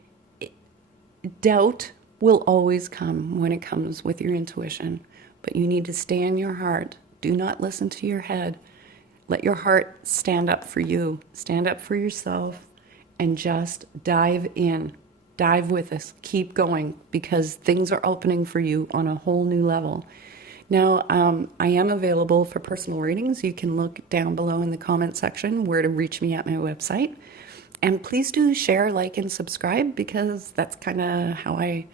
doubt will always come when it comes with your intuition, but you need to stay in your heart. Do not listen to your head. Let your heart stand up for you, stand up for yourself, and just dive in. Dive with us. Keep going, because things are opening for you on a whole new level. Now, I am available for personal readings. You can look down below in the comment section where to reach me at my website. And please do share, like, and subscribe, because that's kind of how I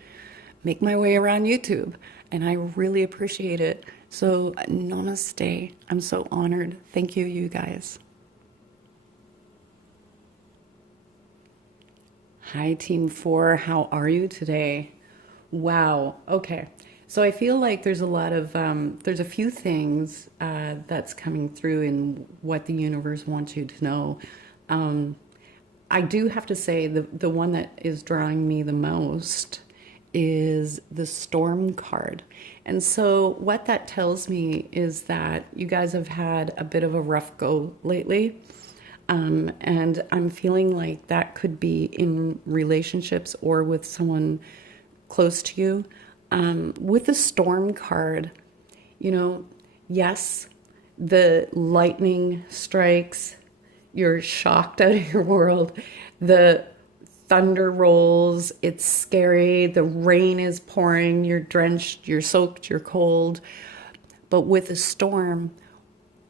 make my way around YouTube. And I really appreciate it. So namaste. I'm so honored. Thank you, you guys. Hi, Team 4. How are you today? Wow. Okay. So I feel like there's a lot of there's a few things that's coming through in what the universe wants you to know. Um, I do have to say the one that is drawing me the most is the storm card. And so what that tells me is that you guys have had a bit of a rough go lately. And I'm feeling like that could be in relationships or with someone close to you. With the storm card, you know, yes, the lightning strikes, you're shocked out of your world, the thunder rolls, it's scary, the rain is pouring, you're drenched, you're soaked, you're cold. But with a storm,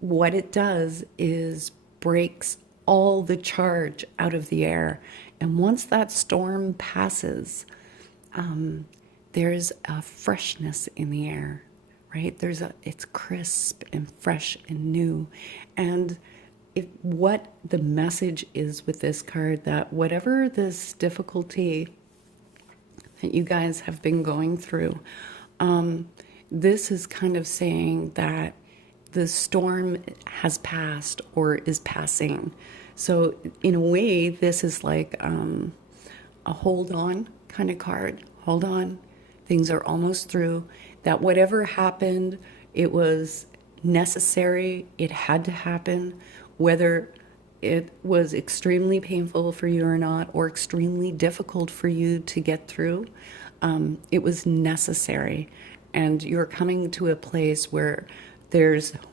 what it does is breaks all the charge out of the air. And once that storm passes, there's a freshness in the air, right? It's crisp and fresh and new. And what the message is with this card, that whatever this difficulty that you guys have been going through, this is kind of saying that the storm has passed or is passing. So in a way, this is like a hold on kind of card. Hold on. Things are almost through. That whatever happened, it was necessary. It had to happen, whether it was extremely painful for you or not, or extremely difficult for you to get through. It was necessary. And you're coming to a place where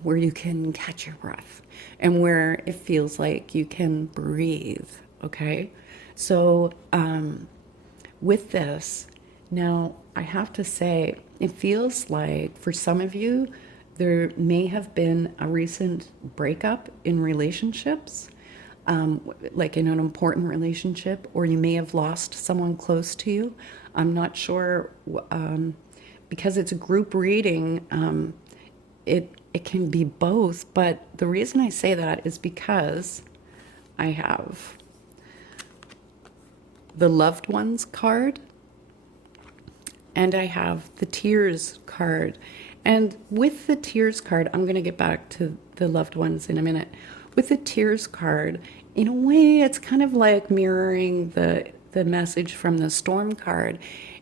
where you can catch your breath and where it feels like you can breathe. Okay. So, with this, now I have to say, it feels like for some of you, there may have been a recent breakup in relationships, like in an important relationship, or you may have lost someone close to you. I'm not sure, because it's a group reading, it can be both, but the reason I say that is because I have the loved ones card and I have the tears card. And with the tears card, I'm going to get back to the loved ones in a minute. With the tears card, in a way, it's kind of like mirroring the message from the storm card,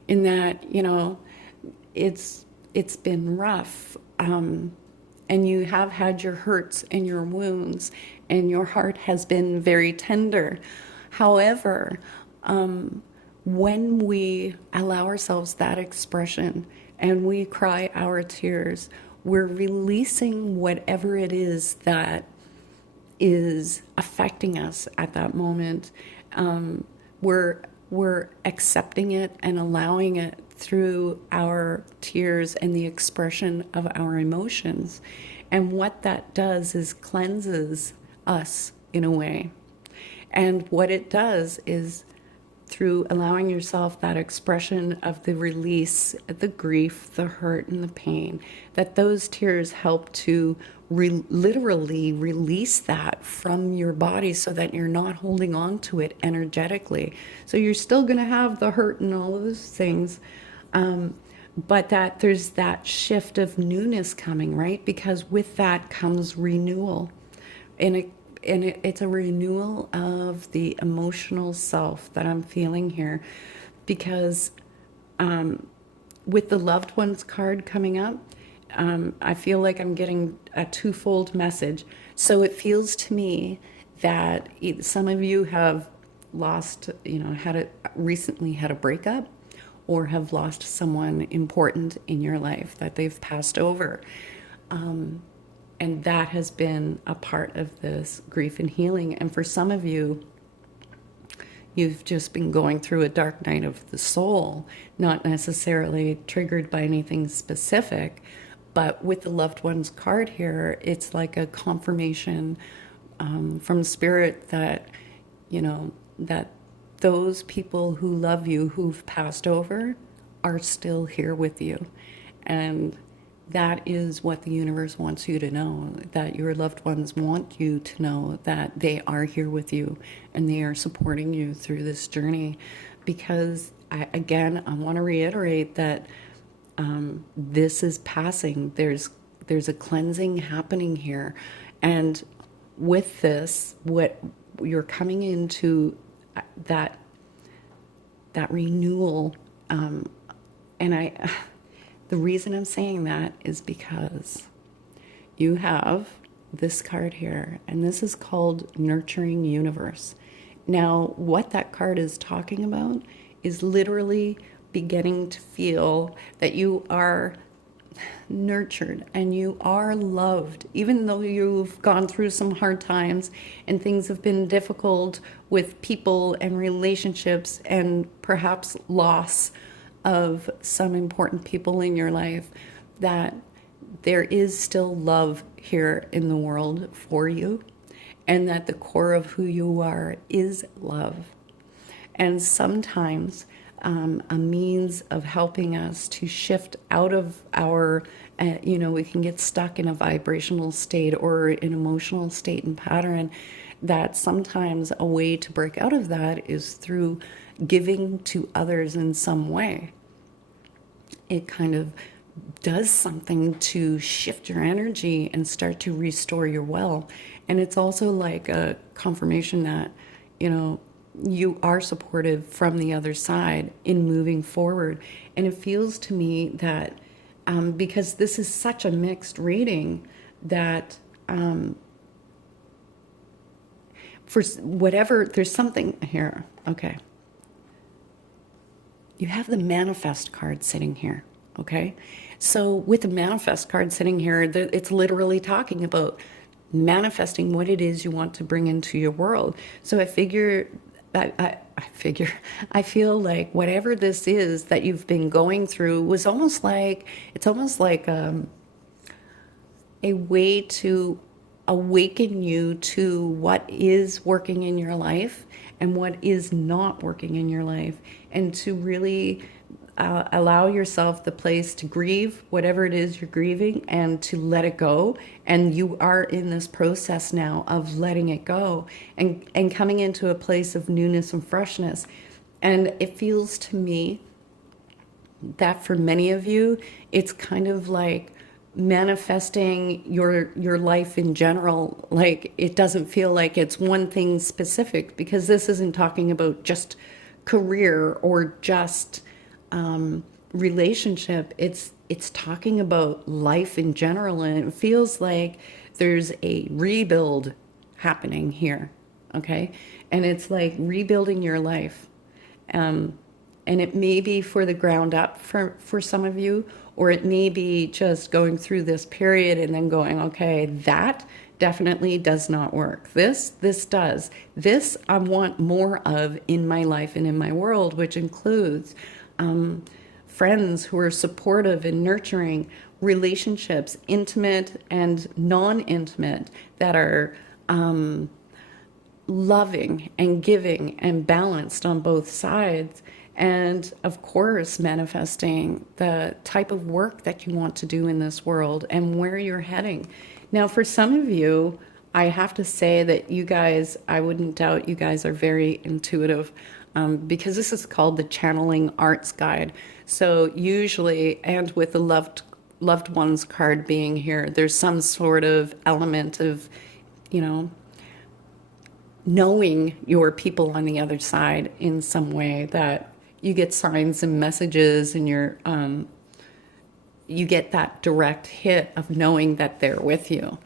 in that, you know, it's been rough, and you have had your hurts and your wounds, and your heart has been very tender. However, when we allow ourselves that expression and we cry our tears, we're releasing whatever it is that is affecting us at that moment. We're accepting it and allowing it through our tears and the expression of our emotions. And what that does is cleanses us in a way. And what it does is, through allowing yourself that expression of the release, the grief, the hurt, and the pain, that those tears help to literally release that from your body so that you're not holding on to it energetically. So you're still going to have the hurt and all of those things, but that there's that shift of newness coming, right? Because with that comes renewal. And it's a renewal of the emotional self that I'm feeling here, because with the loved ones card coming up, I feel like I'm getting a twofold message. So it feels to me that some of you have lost, recently had a breakup, or have lost someone important in your life that they've passed over. And that has been a part of this grief and healing. And for some of you, you've just been going through a dark night of the soul, not necessarily triggered by anything specific. But with the loved ones card here, it's like a confirmation from spirit that, that those people who love you, who've passed over, are still here with you. And that is what the universe wants you to know, that your loved ones want you to know that they are here with you and they are supporting you through this journey. Because I want to reiterate that this is passing. There's a cleansing happening here. And with this, what you're coming into that renewal. The reason I'm saying that is because you have this card here, and this is called Nurturing Universe. Now, what that card is talking about is literally beginning to feel that you are nurtured and you are loved, even though you've gone through some hard times and things have been difficult with people and relationships and perhaps loss of some important people in your life, that there is still love here in the world for you, and that the core of who you are is love. And sometimes a means of helping us to shift out of our, we can get stuck in a vibrational state or an emotional state and pattern, that sometimes a way to break out of that is through giving to others in some way. It kind of does something to shift your energy and start to restore your well. And it's also like a confirmation that, you are supportive from the other side in moving forward. And it feels to me that because this is such a mixed reading, that for whatever, there's something here. Okay. You have the manifest card sitting here. Okay. So with the manifest card sitting here, it's literally talking about manifesting what it is you want to bring into your world. So I feel like whatever this is that you've been going through was almost like a way to awaken you to what is working in your life and what is not working in your life, and to really allow yourself the place to grieve whatever it is you're grieving and to let it go. And you are in this process now of letting it go and coming into a place of newness and freshness. And it feels to me that for many of you, it's kind of like manifesting your life in general. Like, it doesn't feel like it's one thing specific, because this isn't talking about just career or just relationship. It's talking about life in general, and it feels like there's a rebuild happening here. Okay. And it's like rebuilding your life. And it may be for the ground up for some of you, or it may be just going through this period and then going, okay, that definitely does not work. This does. This I want more of in my life and in my world, which includes friends who are supportive and nurturing, relationships, intimate and non-intimate, that are loving and giving and balanced on both sides. And of course, manifesting the type of work that you want to do in this world and where you're heading. Now, for some of you, I have to say that you guys, I wouldn't doubt you guys are very intuitive, because this is called the Channeling Arts Guide. So usually, and with the loved ones card being here, there's some sort of element of, knowing your people on the other side in some way, that you get signs and messages, and you get that direct hit of knowing that they're with you.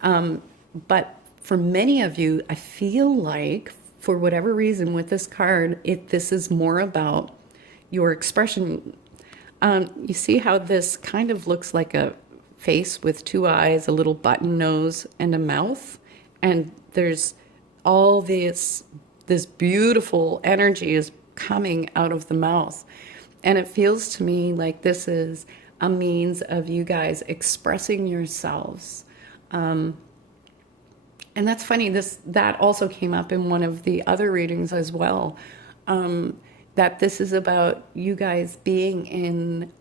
But for many of you, I feel like, for whatever reason with this card, this is more about your expression. You see how this kind of looks like a face with two eyes, a little button nose, and a mouth, and there's all this beautiful energy is coming out of the mouth. And it feels to me like this is a means of you guys expressing yourselves. And that's funny, that also came up in one of the other readings as well, that this is about you guys being in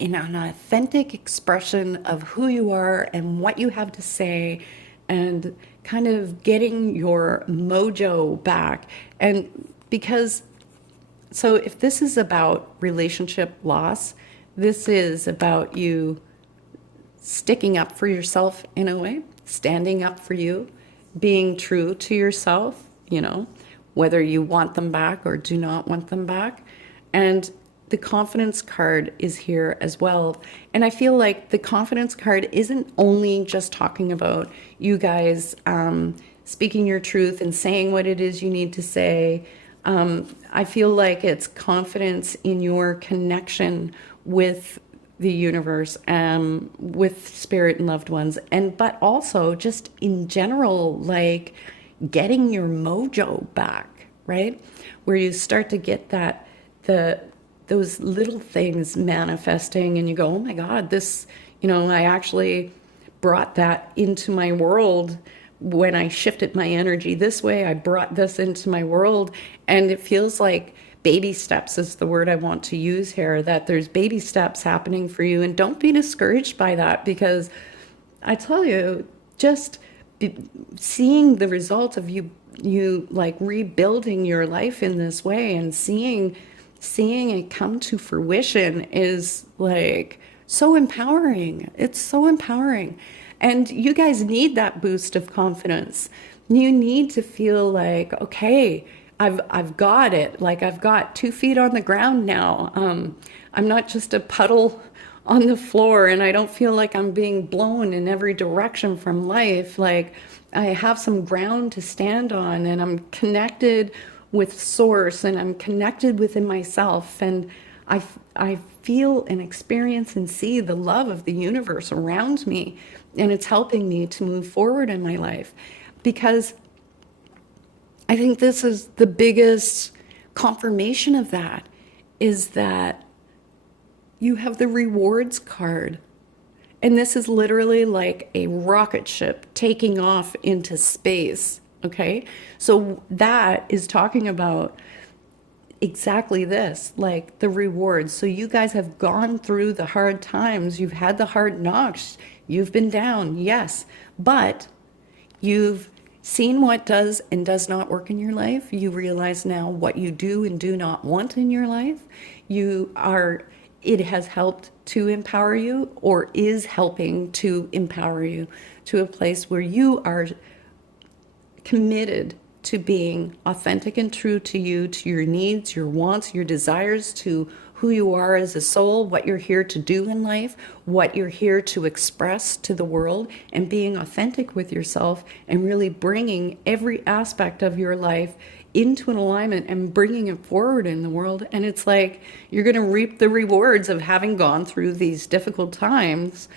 an authentic expression of who you are and what you have to say, and kind of getting your mojo back. And because, so if this is about relationship loss, This is about you sticking up for yourself in a way, standing up for you, being true to yourself, whether you want them back or do not want them back. And the confidence card is here as well. And I feel like the confidence card isn't only just talking about you guys speaking your truth and saying what it is you need to say. I feel like it's confidence in your connection with the universe, with spirit and loved ones, but also just in general, like getting your mojo back, right? Where you start to get those little things manifesting, and you go, oh my God, this, I actually brought that into my world. When I shifted my energy this way, I brought this into my world, and it feels like baby steps is the word I want to use here, that there's baby steps happening for you. And don't be discouraged by that, because I tell you, just seeing the result of you like rebuilding your life in this way and seeing it come to fruition is like so empowering. It's so empowering. And you guys need that boost of confidence. You need to feel like, okay, I've got it. Like I've got 2 feet on the ground now. I'm not just a puddle on the floor, and I don't feel like I'm being blown in every direction from life. Like I have some ground to stand on, and I'm connected with source, and I'm connected within myself. And I feel and experience and see the love of the universe around me, and it's helping me to move forward in my life, because I think this is the biggest confirmation of that, is that you have the rewards card. And this is literally like a rocket ship taking off into space, okay? So that is talking about exactly this, like the rewards. So you guys have gone through the hard times, you've had the hard knocks, you've been down, yes, but you've seen what does and does not work in your life. You realize now what you do and do not want in your life. It has helped to empower you, or is helping to empower you to a place where you are committed to being authentic and true to you, to your needs, your wants, your desires, to who you are as a soul, what you're here to do in life, what you're here to express to the world, and being authentic with yourself and really bringing every aspect of your life into an alignment and bringing it forward in the world. And it's like you're going to reap the rewards of having gone through these difficult times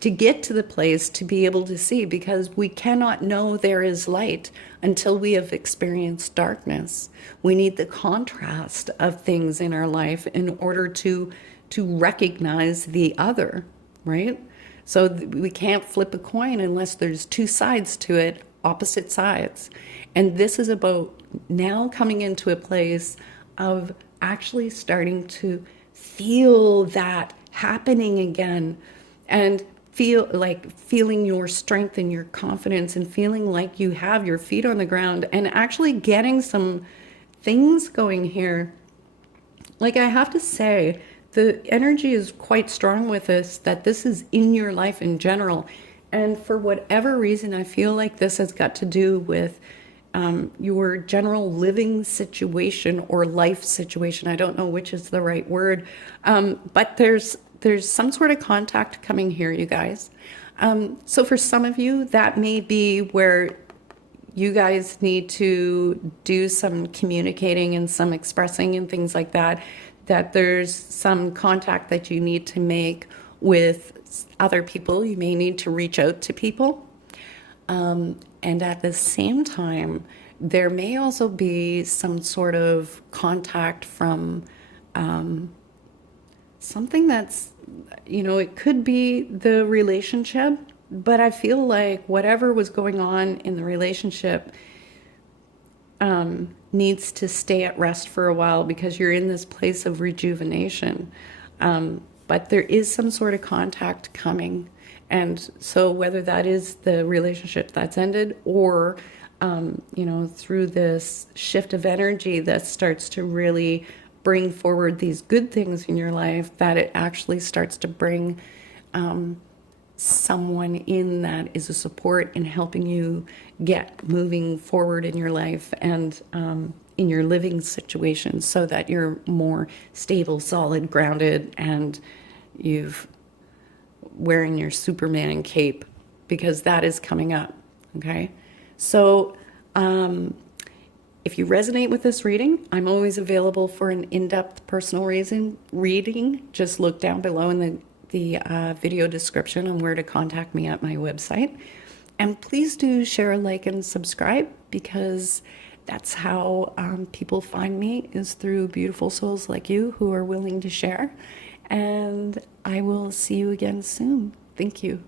to get to the place to be able to see, because we cannot know there is light until we have experienced darkness. We need the contrast of things in our life in order to recognize the other, right? So we can't flip a coin unless there's 2 sides to it, opposite sides. And this is about now coming into a place of actually starting to feel that happening again, and feeling your strength and your confidence, and feeling like you have your feet on the ground, and actually getting some things going here. Like, I have to say, the energy is quite strong with this, that this is in your life in general. And for whatever reason, I feel like this has got to do with your general living situation or life situation. I don't know which is the right word, but there's some sort of contact coming here, you guys. So for some of you, that may be where you guys need to do some communicating and some expressing and things like that, that there's some contact that you need to make with other people. You may need to reach out to people. And at the same time, there may also be some sort of contact from something that's, it could be the relationship, but I feel like whatever was going on in the relationship needs to stay at rest for a while, because you're in this place of rejuvenation. But there is some sort of contact coming. And so whether that is the relationship that's ended, or, through this shift of energy that starts to really bring forward these good things in your life, that it actually starts to bring someone in that is a support in helping you get moving forward in your life and in your living situation, so that you're more stable, solid, grounded, and you've wearing your Superman cape, because that is coming up. Okay, so if you resonate with this reading, I'm always available for an in-depth personal reading. Just look down below in the video description on where to contact me at my website. And please do share, like, and subscribe, because that's how people find me, is through beautiful souls like you who are willing to share. And I will see you again soon. Thank you.